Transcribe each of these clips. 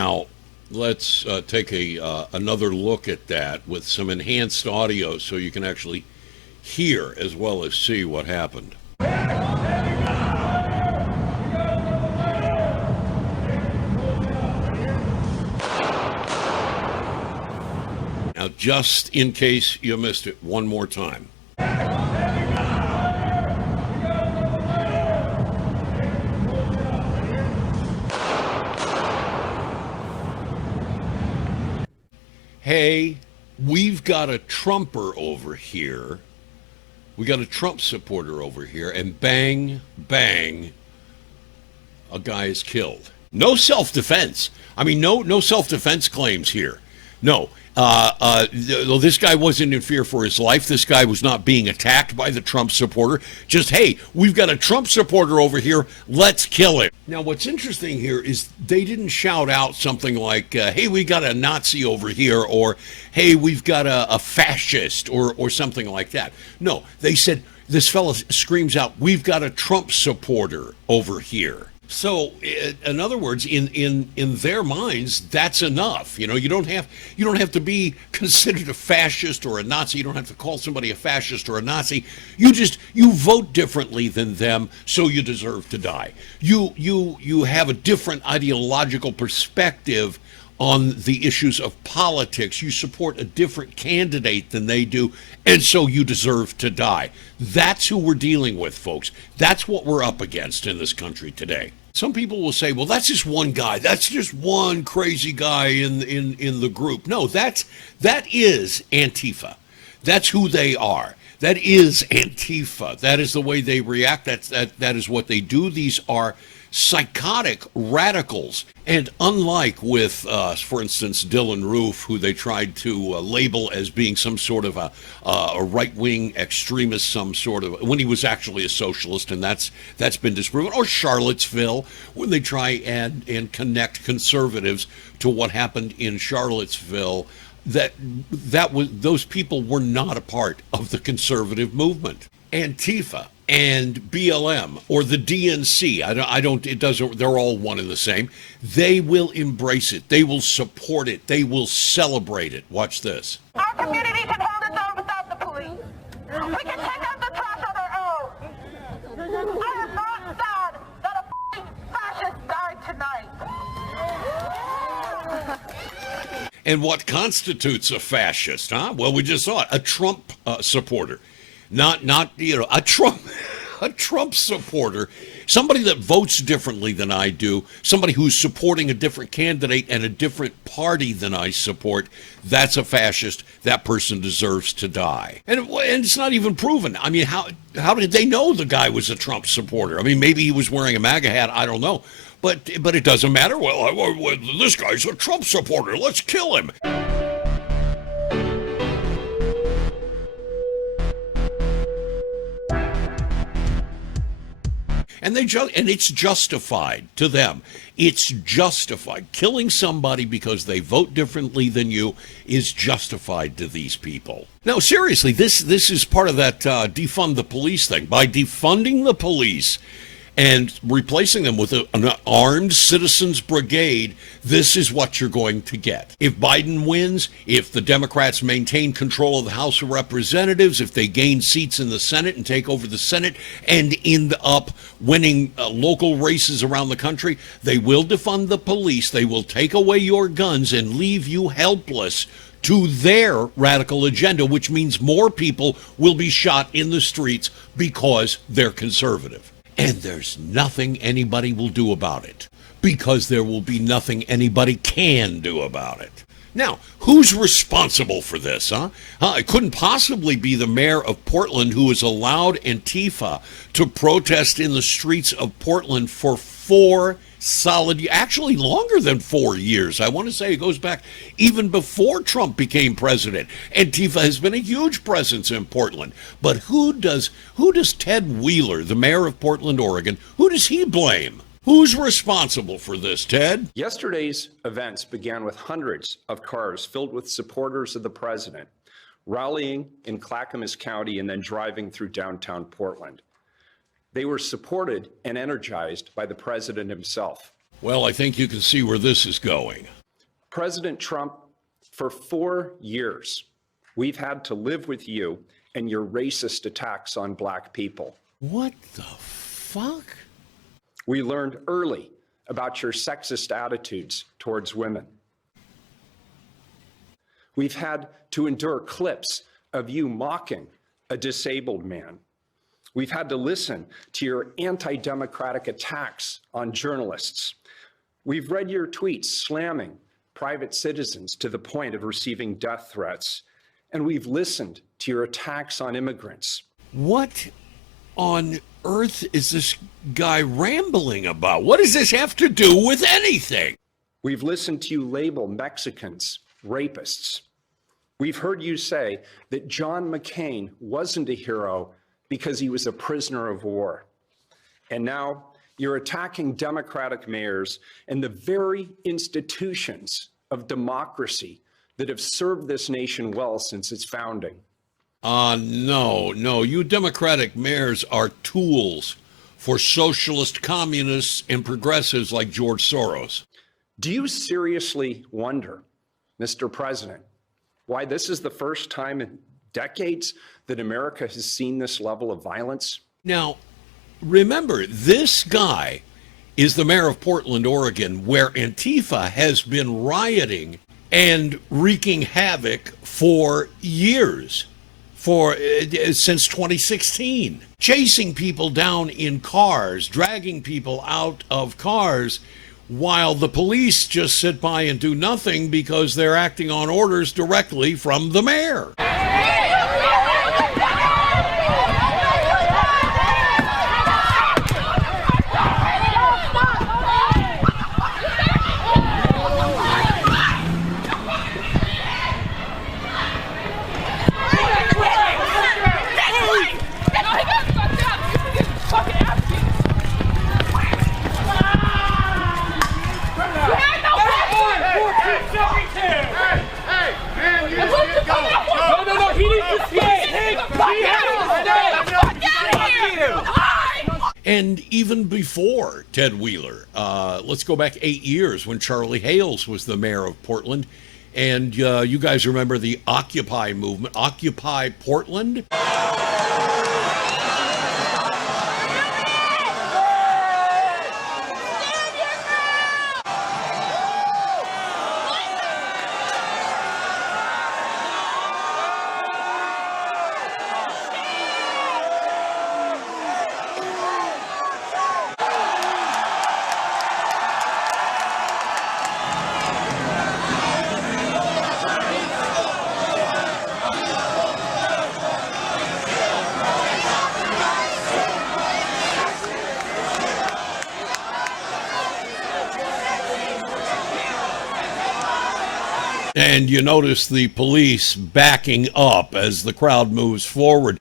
Now, let's take another look at that with some enhanced audio so you can actually hear as well as see what happened. Now, just in case you missed it, one more time. Hey, we've got a Trumper over here. We got a Trump supporter over here, and bang, bang, a guy is killed. No self-defense. I mean, no self-defense claims here. No. This guy wasn't in fear for his life. This guy was not being attacked by the Trump supporter. Just, hey, we've got a Trump supporter over here. Let's kill him. Now, what's interesting here is they didn't shout out something like, hey, we got a Nazi over here, or, hey, we've got a fascist, or something like that. No, they said, this fella screams out, we've got a Trump supporter over here. So, in other words, in their minds, that's enough. You know, you don't have to be considered a fascist or a Nazi. You don't have to call somebody a fascist or a Nazi. You vote differently than them, so you deserve to die. You have a different ideological perspective on the issues of politics. You support a different candidate than they do, and so you deserve to die. That's who we're dealing with, folks. That's what we're up against in this country today. Some people will say, well, that's just one guy. That's just one crazy guy in the group. No, that is Antifa. That's who they are. That is Antifa. That is the way they react. That is what they do. These are psychotic radicals. And unlike with, for instance, Dylan Roof, who they tried to label as being some sort of a right-wing extremist, when he was actually a socialist, and that's been disproven, or Charlottesville, when they try and connect conservatives to what happened in Charlottesville, those people were not a part of the conservative movement. Antifa and BLM or the DNC, they're all one and the same. They will embrace it. They will support it. They will celebrate it. Watch this. Our community can hold its own without the police. We can take out the trash on our own. I am not sad that a fascist died tonight. And what constitutes a fascist, huh? Well, we just saw it. A Trump supporter. Not a Trump supporter, somebody that votes differently than I do, somebody who's supporting a different candidate and a different party than I support. That's a fascist. That person deserves to die. And it's not even proven. I mean, how did they know the guy was a Trump supporter? I mean, maybe he was wearing a MAGA hat. I don't know. But it doesn't matter. Well, this guy's a Trump supporter. Let's kill him. And it's justified to them. It's justified. Killing somebody because they vote differently than you is justified to these people. No, seriously, this is part of that defund the police thing. By defunding the police and replacing them with an armed citizens brigade, this is what you're going to get. If Biden wins, if the Democrats maintain control of the House of Representatives, if they gain seats in the Senate and take over the Senate and end up winning local races around the country, they will defund the police. They will take away your guns and leave you helpless to their radical agenda, which means more people will be shot in the streets because they're conservative. And there's nothing anybody will do about it, because there will be nothing anybody can do about it. Now, who's responsible for this, huh? It couldn't possibly be the mayor of Portland, who has allowed Antifa to protest in the streets of Portland for 4 solid, actually longer than 4 years. I want to say it goes back even before Trump became president. Antifa has been a huge presence in Portland. But who does Ted Wheeler, the mayor of Portland, Oregon, who does he blame? Who's responsible for this, Ted? Yesterday's events began with hundreds of cars filled with supporters of the president rallying in Clackamas County and then driving through downtown Portland. They were supported and energized by the president himself. Well, I think you can see where this is going. President Trump, for 4 years, we've had to live with you and your racist attacks on Black people. What the fuck? We learned early about your sexist attitudes towards women. We've had to endure clips of you mocking a disabled man. We've had to listen to your anti-democratic attacks on journalists. We've read your tweets slamming private citizens to the point of receiving death threats. And we've listened to your attacks on immigrants. What on earth is this guy rambling about? What does this have to do with anything? We've listened to you label Mexicans rapists. We've heard you say that John McCain wasn't a hero because he was a prisoner of war. And now you're attacking Democratic mayors and the very institutions of democracy that have served this nation well since its founding. No. You Democratic mayors are tools for socialist communists and progressives like George Soros. Do you seriously wonder, Mr. President, why this is the first time in decades that America has seen this level of violence? Now, remember, this guy is the mayor of Portland, Oregon, where Antifa has been rioting and wreaking havoc for years, since 2016, chasing people down in cars, dragging people out of cars, while the police just sit by and do nothing because they're acting on orders directly from the mayor. And even before Ted Wheeler, let's go back 8 years when Charlie Hales was the mayor of Portland. And you guys remember the Occupy movement, Occupy Portland? And you notice the police backing up as the crowd moves forward.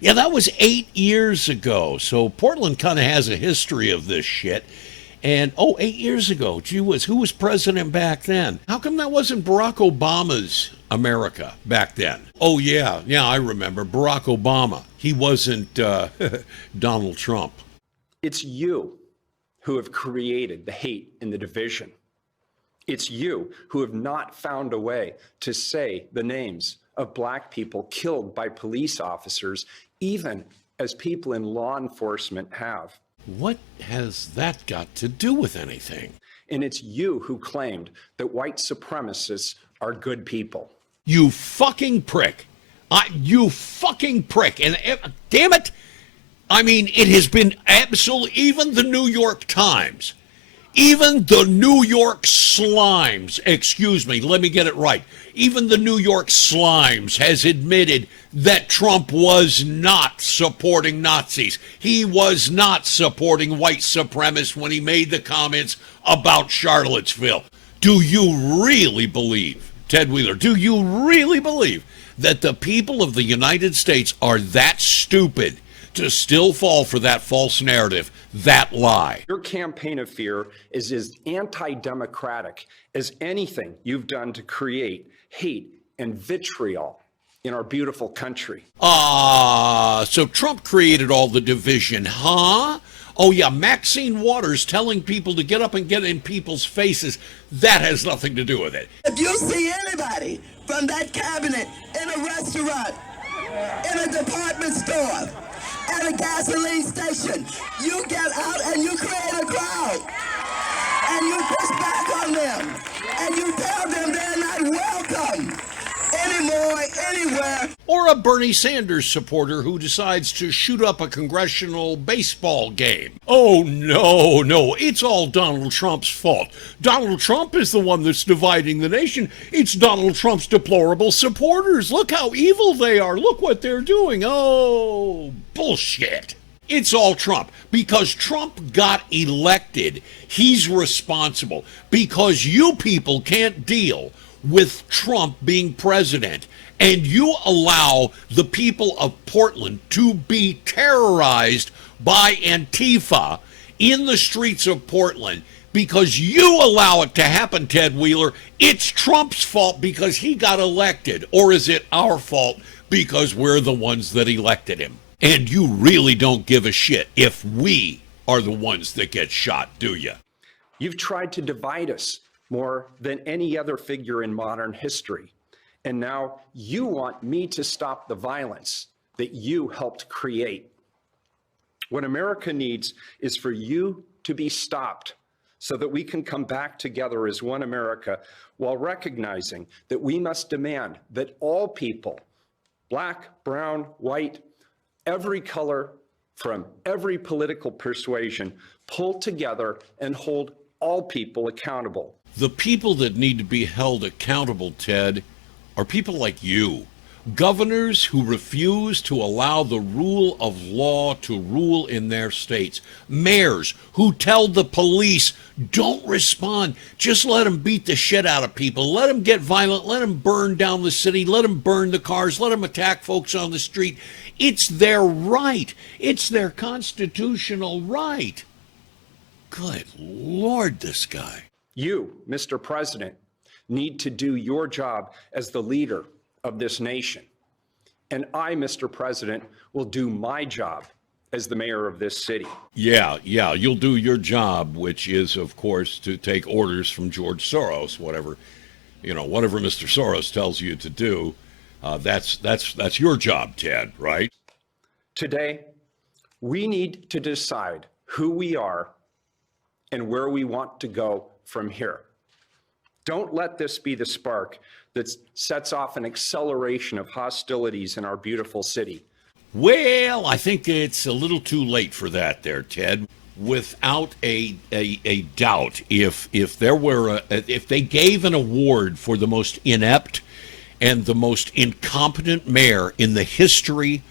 Yeah, that was 8 years ago. So Portland kind of has a history of this shit. And, 8 years ago, gee whiz, who was president back then? How come that wasn't Barack Obama's America back then? Oh, yeah, I remember. Barack Obama. He wasn't Donald Trump. It's you who have created the hate and the division. It's you who have not found a way to say the names of Black people killed by police officers, even as people in law enforcement have. What has that got to do with anything? And it's you who claimed that white supremacists are good people. You fucking prick. You fucking prick. And damn it, I mean, it has been absolutely, even the New York Times, even the New York Slimes, excuse me, let me get it right. Even the New York Slimes has admitted that Trump was not supporting Nazis. He was not supporting white supremacists when he made the comments about Charlottesville. Do you really believe, Ted Wheeler, do you really believe that the people of the United States are that stupid to still fall for that false narrative, that lie. Your campaign of fear is as anti-democratic as anything you've done to create hate and vitriol in our beautiful country. So Trump created all the division, huh? Oh yeah, Maxine Waters telling people to get up and get in people's faces, that has nothing to do with it. If you see anybody from that cabinet in a restaurant, in a department store, at a gasoline station, you get out and you create a crowd. And you push back on them. And you tell them they're not welcome anymore, anywhere. Or a Bernie Sanders supporter who decides to shoot up a congressional baseball game. Oh, no, it's all Donald Trump's fault. Donald Trump is the one that's dividing the nation. It's Donald Trump's deplorable supporters. Look how evil they are. Look what they're doing. Oh, bullshit. It's all Trump. Because Trump got elected, he's responsible. Because you people can't deal with Trump being president, and you allow the people of Portland to be terrorized by Antifa in the streets of Portland because you allow it to happen, Ted Wheeler. It's Trump's fault because he got elected, or is it our fault because we're the ones that elected him? And you really don't give a shit if we are the ones that get shot, do you? You've tried to divide us more than any other figure in modern history. And now you want me to stop the violence that you helped create. What America needs is for you to be stopped so that we can come back together as one America while recognizing that we must demand that all people, black, brown, white, every color, from every political persuasion, pull together and hold all people accountable. The people that need to be held accountable, Ted, are people like you. Governors who refuse to allow the rule of law to rule in their states. Mayors who tell the police, don't respond. Just let them beat the shit out of people. Let them get violent. Let them burn down the city. Let them burn the cars. Let them attack folks on the street. It's their right. It's their constitutional right. Good Lord, this guy. You, Mr. President, need to do your job as the leader of this nation. And I, Mr. President, will do my job as the mayor of this city. Yeah, you'll do your job, which is, of course, to take orders from George Soros, whatever Mr. Soros tells you to do. That's your job, Ted, right? Today, we need to decide who we are and where we want to go from here. Don't let this be the spark that sets off an acceleration of hostilities in our beautiful city. Well, I think it's a little too late for that there, Ted. Without a doubt, if they gave an award for the most inept and the most incompetent mayor in the history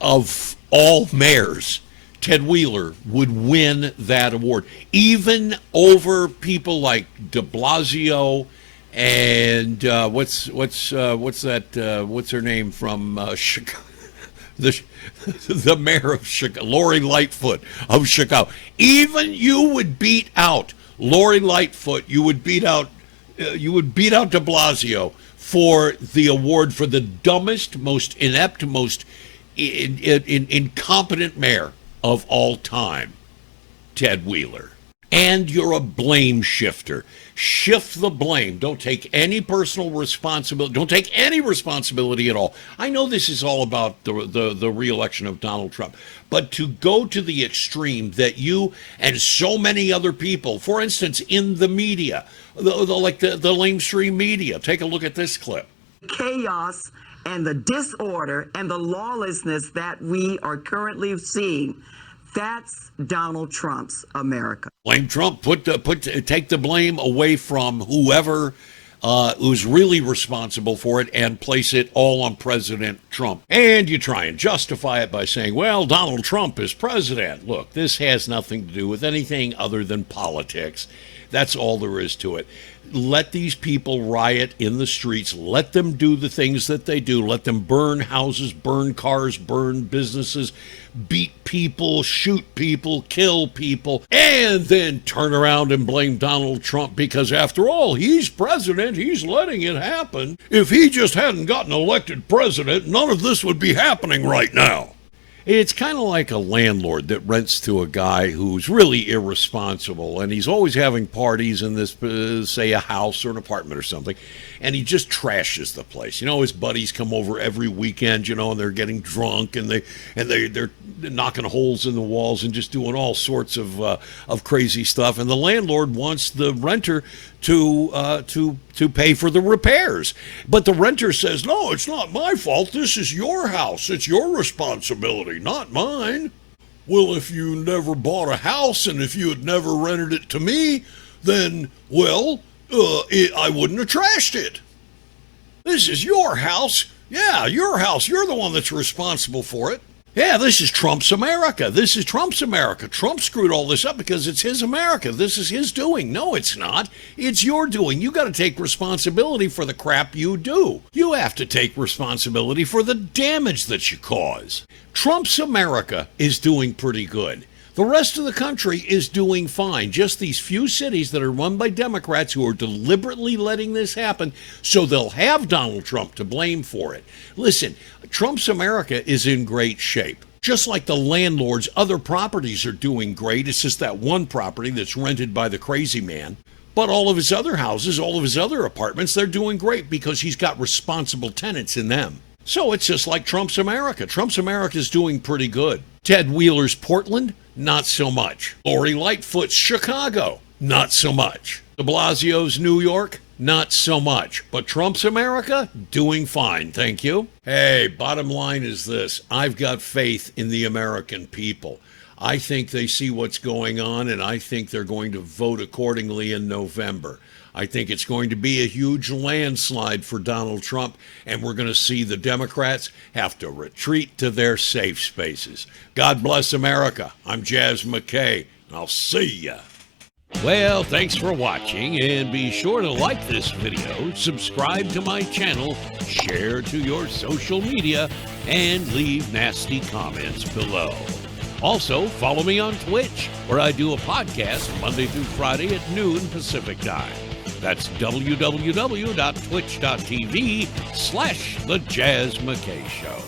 of all mayors, Ted Wheeler would win that award, even over people like de Blasio and what's her name from Chicago, the mayor of Chicago, Lori Lightfoot of Chicago. Even you would beat out Lori Lightfoot. You would beat out de Blasio for the award for the dumbest, most inept, most incompetent mayor of all time, Ted Wheeler. And you're a blame shifter. Shift the blame. Don't take any personal responsibility. Don't take any responsibility at all. I know this is all about the re-election of Donald Trump, but to go to the extreme that you and so many other people, for instance, in the media, the lamestream media, take a look at this clip. Chaos and the disorder and the lawlessness that we are currently seeing, that's Donald Trump's America. Blame Trump. Take the blame away from whoever who's really responsible for it and place it all on President Trump. And you try and justify it by saying, well, Donald Trump is president. Look, this has nothing to do with anything other than politics. That's all there is to it. let these people riot in the streets. Let them do the things that they do. Let them burn houses, burn cars, burn businesses, beat people, shoot people, kill people, and then turn around and blame Donald Trump because, after all, he's president. He's letting it happen. If he just hadn't gotten elected president, none of this would be happening right now. It's kind of like a landlord that rents to a guy who's really irresponsible, and he's always having parties in this, say, a house or an apartment or something, and he just trashes the place. You know, his buddies come over every weekend, you know, and they're getting drunk, and they're knocking holes in the walls and just doing all sorts of crazy stuff. And the landlord wants the renter to pay for the repairs. But the renter says, no, it's not my fault. This is your house. It's your responsibility, not mine. Well, if you never bought a house and if you had never rented it to me, then, well, I wouldn't have trashed it. This is your house. Yeah, your house. You're the one that's responsible for it. Yeah, this is Trump's America. This is Trump's America. Trump screwed all this up because it's his America. This is his doing. No, it's not. It's your doing. You got to take responsibility for the crap you do. You have to take responsibility for the damage that you cause. Trump's America is doing pretty good. The rest of the country is doing fine. Just these few cities that are run by Democrats who are deliberately letting this happen so they'll have Donald Trump to blame for it. Listen, Trump's America is in great shape. Just like the landlord's other properties are doing great. It's just that one property that's rented by the crazy man. But all of his other houses, all of his other apartments, they're doing great because he's got responsible tenants in them. So it's just like Trump's America. Trump's America is doing pretty good. Ted Wheeler's Portland, not so much. Lori Lightfoot's Chicago, not so much. De Blasio's New York, not so much. But Trump's America, doing fine, thank you. Hey, bottom line is this. I've got faith in the American people. I think they see what's going on, and I think they're going to vote accordingly in November. I think it's going to be a huge landslide for Donald Trump, and we're going to see the Democrats have to retreat to their safe spaces. God bless America. I'm Jazz McKay, and I'll see ya. Well, thanks for watching, and be sure to like this video, subscribe to my channel, share to your social media, and leave nasty comments below. Also, follow me on Twitch, where I do a podcast Monday through Friday at noon Pacific time. That's www.twitch.tv/The Jazz McKay Show.